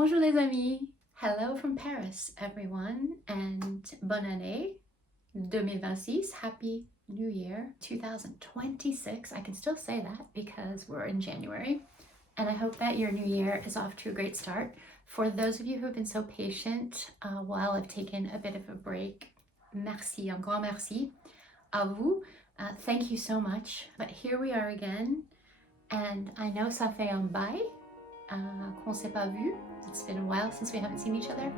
Bonjour les amis! Hello from Paris, everyone, and bonne année 2026. Happy New Year 2026. I can still say that because we're in January, and I hope that your new year is off to a great start. For those of you who have been so patient while I've taken a bit of a break, merci, un grand merci à vous. Thank you so much. But here we are again, and I know ça fait un bail qu'on s'est pas vu. It's been a while since we haven't seen each other.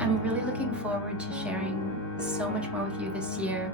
I'm really looking forward to sharing so much more with you this year.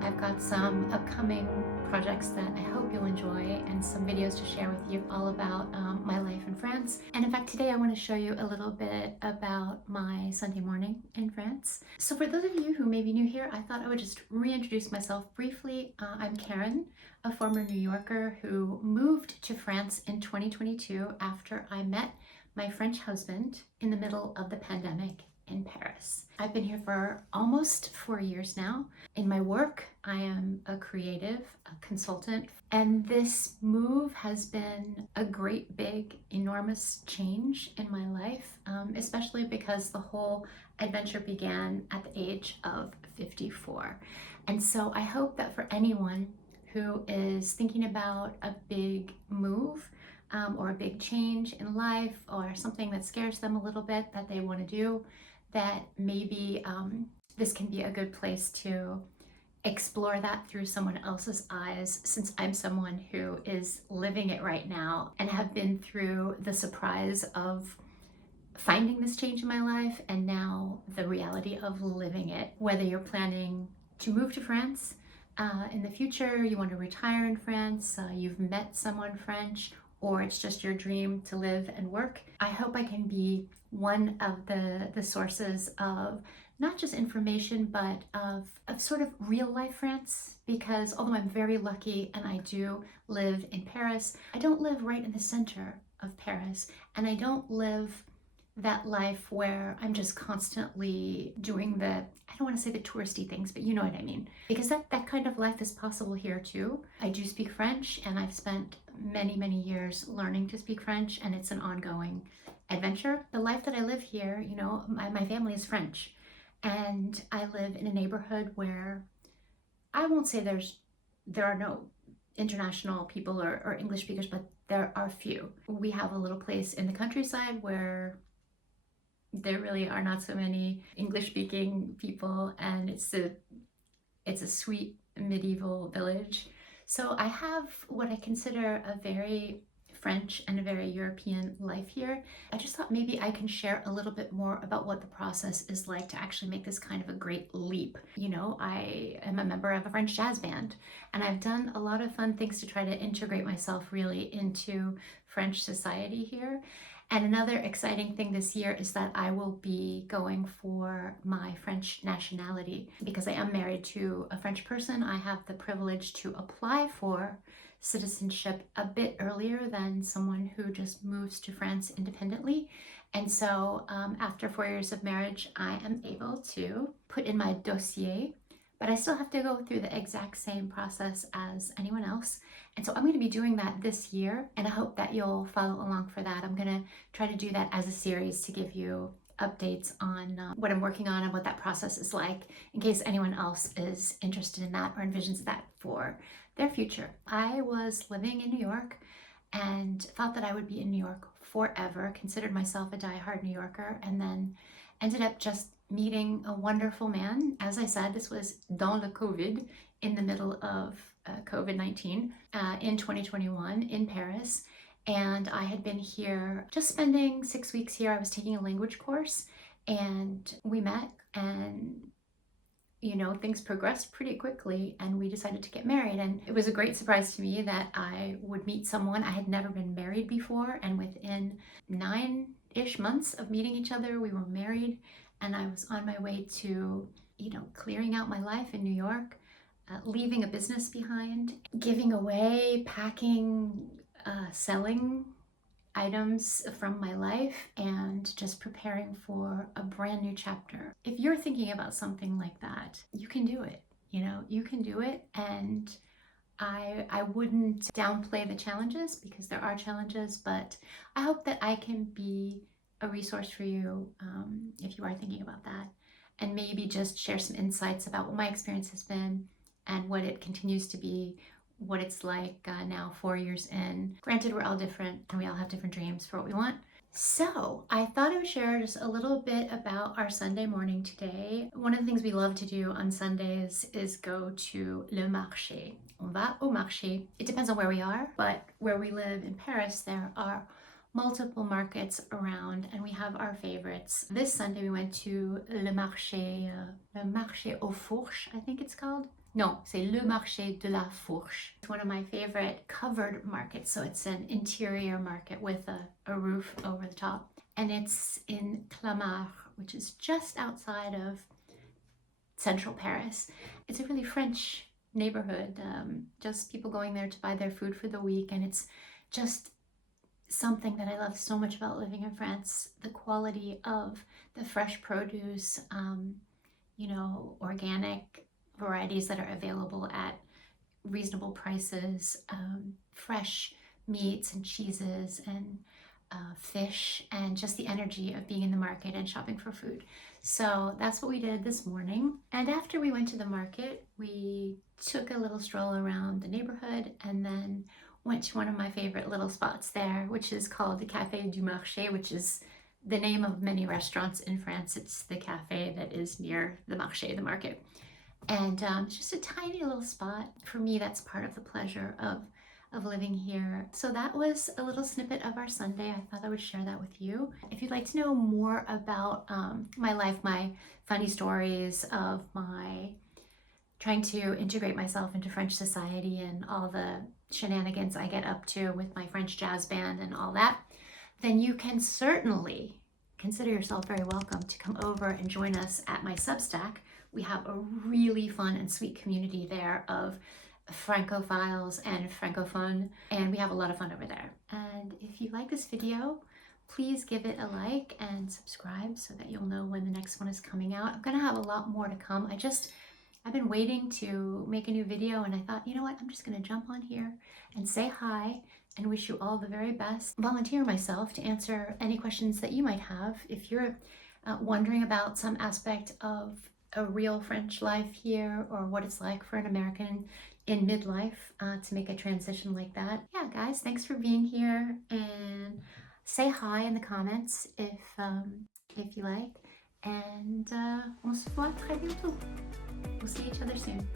I've got some upcoming projects that I hope you'll enjoy and some videos to share with you all about my life in France. And in fact, today I want to show you a little bit about my Sunday morning in France. So for those of you who may be new here, I thought I would just reintroduce myself briefly. I'm Karen, a former New Yorker who moved to France in 2022 after I met my French husband in the middle of the pandemic in Paris. I've been here for almost 4 years now. In my work, I am a creative, a consultant, and this move has been a great, big, enormous change in my life, especially because the whole adventure began at the age of 54. And so I hope that for anyone who is thinking about a big move, or a big change in life, or something that scares them a little bit that they want to do, that maybe this can be a good place to explore that through someone else's eyes, since I'm someone who is living it right now and have been through the surprise of finding this change in my life and now the reality of living it. Whether you're planning to move to France in the future, you want to retire in France, you've met someone French, or it's just your dream to live and work, I hope I can be one of the sources of not just information, but of sort of real life France. Because although I'm very lucky and I do live in Paris, I don't live right in the center of Paris, and I don't live that life where I'm just constantly doing I don't want to say the touristy things, but you know what I mean. Because that kind of life is possible here too. I do speak French, and I've spent many, many years learning to speak French, and it's an ongoing adventure. The life that I live here, you know, my family is French, and I live in a neighborhood where I won't say there are no international people or English speakers, but there are few. We have a little place in the countryside where there really are not so many English speaking people, and it's a sweet medieval village. So I have what I consider a very French and a very European life here. I just thought maybe I can share a little bit more about what the process is like to actually make this kind of a great leap. You know, I am a member of a French jazz band, and I've done a lot of fun things to try to integrate myself really into French society here. And another exciting thing this year is that I will be going for my French nationality. Because I am married to a French person, I have the privilege to apply for citizenship a bit earlier than someone who just moves to France independently. And so after 4 years of marriage, I am able to put in my dossier, but I still have to go through the exact same process as anyone else. And so I'm going to be doing that this year, and I hope that you'll follow along for that. I'm going to try to do that as a series to give you updates on what I'm working on and what that process is like, in case anyone else is interested in that or envisions that for their future. I was living in New York and thought that I would be in New York forever, considered myself a diehard New Yorker, and then ended up just meeting a wonderful man. As I said, this was dans le COVID, in the middle of COVID-19 in 2021 in Paris. And I had been here just spending 6 weeks here. I was taking a language course, and we met, and you know, things progressed pretty quickly, and we decided to get married. And it was a great surprise to me that I would meet someone. I had never been married before, and within 9-ish months of meeting each other, we were married. And I was on my way to, you know, clearing out my life in New York, leaving a business behind, giving away, packing, selling items from my life, and just preparing for a brand new chapter. If you're thinking about something like that, you can do it. You can do it, and I wouldn't downplay the challenges, because there are challenges, but I hope that I can be a resource for you if you are thinking about that, and maybe just share some insights about what my experience has been and what it continues to be, what it's like now 4 years in. Granted, we're all different and we all have different dreams for what we want. So I thought I would share just a little bit about our Sunday morning today. One of the things we love to do on Sundays is go to le marché. On va au marché. It depends on where we are, but where we live in Paris, there are multiple markets around, and we have our favorites. This Sunday we went to le marché aux fourches, I think it's called. No, c'est le marché de la fourche. It's one of my favorite covered markets. So it's an interior market with a roof over the top. And it's in Clamart, which is just outside of central Paris. It's a really French neighborhood, just people going there to buy their food for the week. And it's just something that I love so much about living in France, the quality of the fresh produce, organic varieties that are available at reasonable prices, fresh meats and cheeses and fish, and just the energy of being in the market and shopping for food. So that's what we did this morning. And after we went to the market, we took a little stroll around the neighborhood and then went to one of my favorite little spots there, which is called the Café du Marché, which is the name of many restaurants in France. It's the cafe that is near the marché, the market. And it's just a tiny little spot. For me, that's part of the pleasure of living here. So that was a little snippet of our Sunday. I thought I would share that with you. If you'd like to know more about my life, my funny stories of my trying to integrate myself into French society and all the shenanigans I get up to with my French jazz band and all that, then you can certainly consider yourself very welcome to come over and join us at my Substack. We have a really fun and sweet community there of Francophiles and Francophone, and we have a lot of fun over there. And if you like this video, please give it a like and subscribe so that you'll know when the next one is coming out. I'm gonna have a lot more to come. I've been waiting to make a new video, and I thought, you know what, I'm just gonna jump on here and say hi and wish you all the very best. Volunteer myself to answer any questions that you might have. If you're wondering about some aspect of a real French life here, or what it's like for an American in midlife to make a transition like that. Yeah, guys, thanks for being here, and say hi in the comments if you like. And on se voit très bientôt. We'll see each other soon.